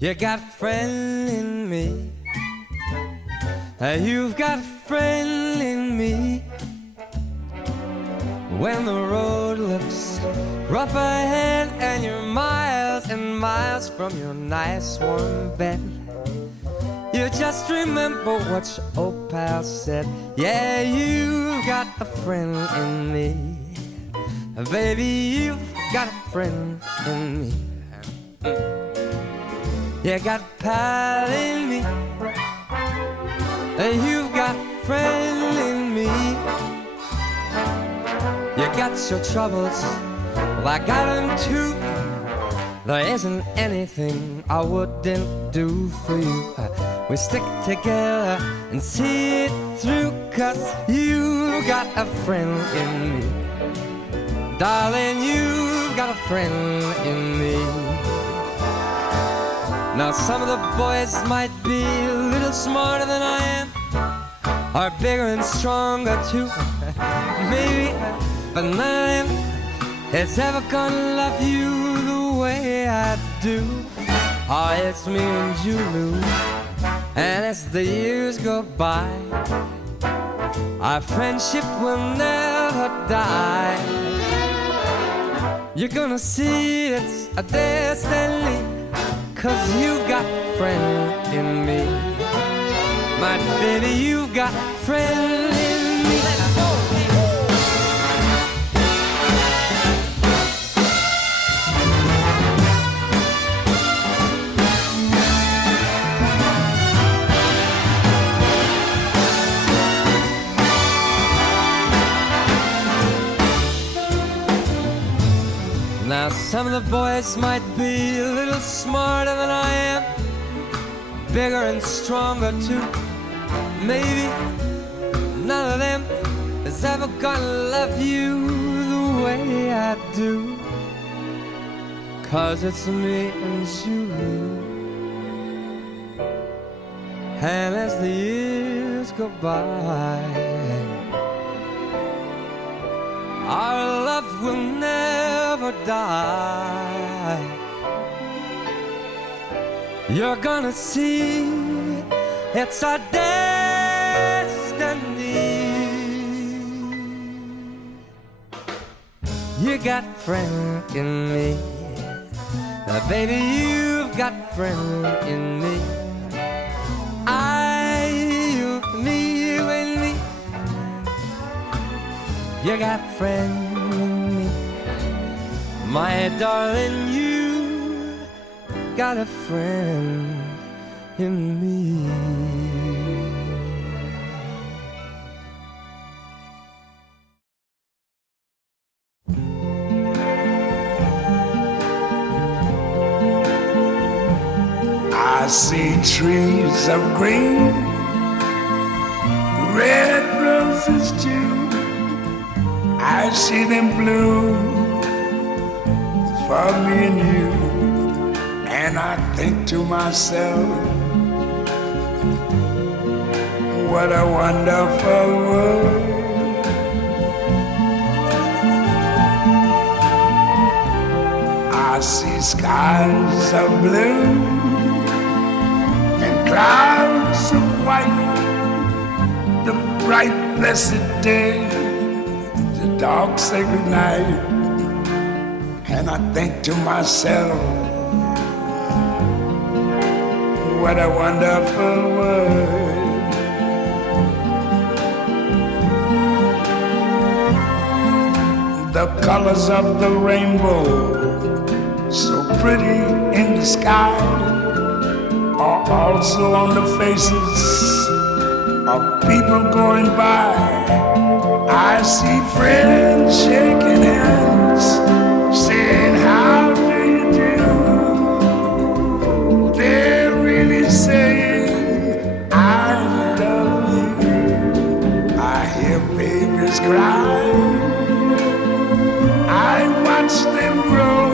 You got a friend in me. You've got a friend in me. When the road looks rough ahead and you're miles and miles from your nice warm bed, you just remember what your old pal said. Yeah, you've got a friend in me. Baby, you've got a friend in me. You got a pal in me. You've got a friend in me. You got your troubles, well, I got them too. There isn't anything I wouldn't do for you. We stick together and see it through, 'cause you got a friend in me. Darling, you've got a friend in me. Now some of the boys might be a little smarter than I am, or bigger and stronger too, maybe, but none of them is ever gonna love you the way I do. Oh, it's me and you, Lou, and as the years go by, our friendship will never die. You're gonna see it's a destiny, 'cause you've got a friend in me. My baby, you've got a friend in me. Let's go. Now some of the boys might be a little smarter than I am, bigger and stronger too, maybe. None of them is ever gonna love you the way I do, 'cause it's me and you. And as the years go by, our love will never die. You're gonna see it's our destiny. You got a friend in me. Baby, you've got a friend in me. You, me, you and me. You got a friend in me. My darling, you got a friend in me. I see trees of green, red roses too. I see them bloom for me and you. And I think to myself, what a wonderful world. I see skies of blue and clouds of white, the bright blessed day, the dark sacred night. And I think to myself, what a wonderful world. The colors of the rainbow, so pretty in the sky, are also on the faces of people going by. I see friends shaking hands, saying, how do you do? They're really saying, I love you. I hear babies cry, I watch them grow.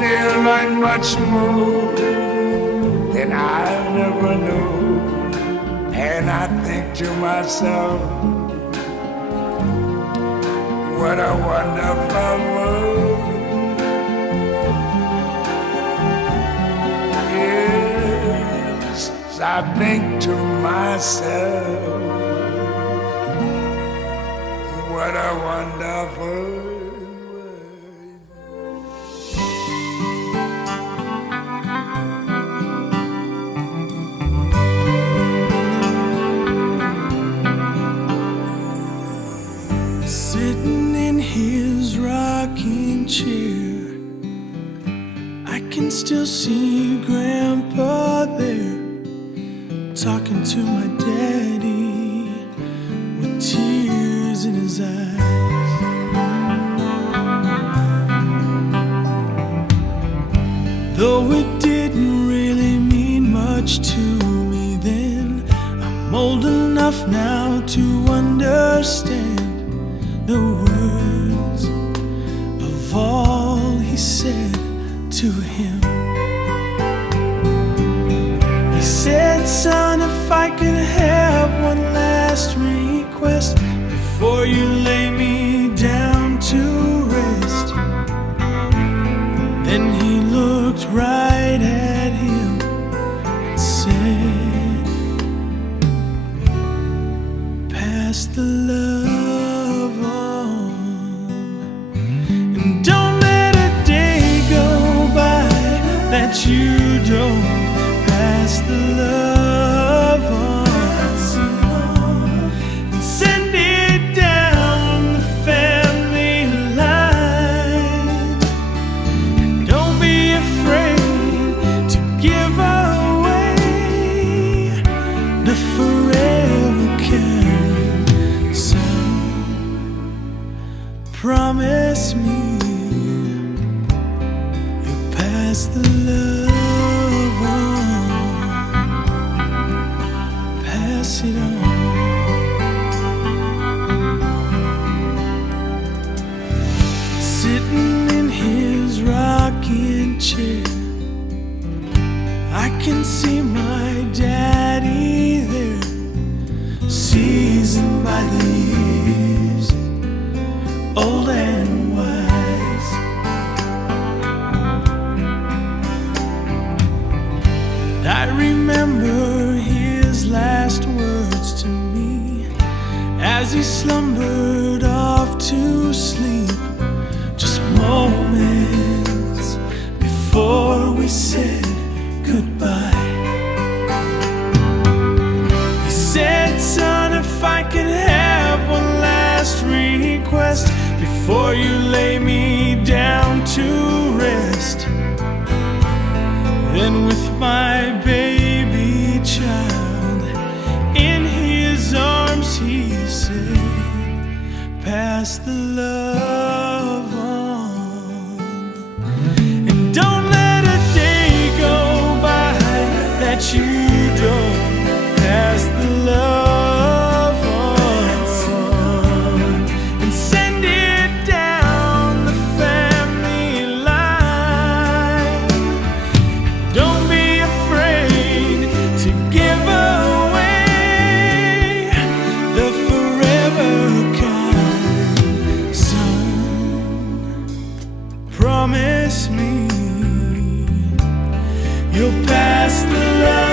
They'll learn much more than I never knew. And I think to myself, what a wonderful world. I think to myself, what a wonderful world. Sitting in his rocking chair, I can still see Grandpa there, talking to my daddy with tears in his eyes. Though it didn't really mean much to me then, I'm old enough now to understand the words of all he said to him. He said, son, if I could have one last request before you lay me down to rest. Then he looked right at him and said, pass the love on, and don't let a day go by that you don't pass the love on, and send it down the family line. And don't be afraid to give away the forever kind. So promise me you'll pass the love on, pass it on. Sitting in his rocking chair, I can see my daddy there, seasoned by the years, old and wise. And I remember his last words to me as he slumbered off to sleep, just moments before we said goodbye. He said, son, if I could have one last request before you lay me down to rest, then with my baby child in his arms he said, pass the love on, and don't let a day go by that you don't pass the love on, and send it down the family line. Don't be afraid to give away the forever kind. Son, promise me you'll pass the love